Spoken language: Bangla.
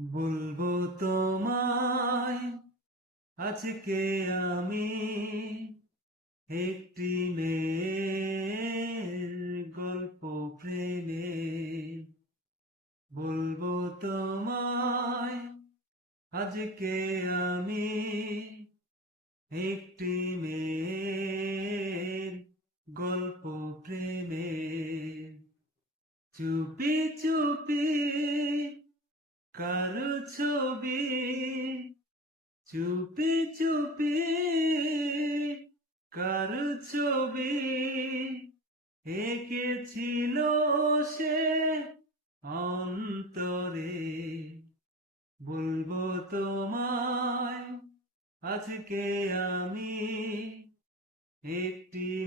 বলবো তোমায় আজকে আমি একটি মেয়ের গল্প প্রেমে। বলবো তোমায় আজকে আমি একটি মেয়ের গল্প প্রেমে। চুপি চুপি কারো ছবি, চুপি চুপি কারো ছবি এঁকেছিল সে অন্তরে। বলবো তোমায় আজকে আমি একটি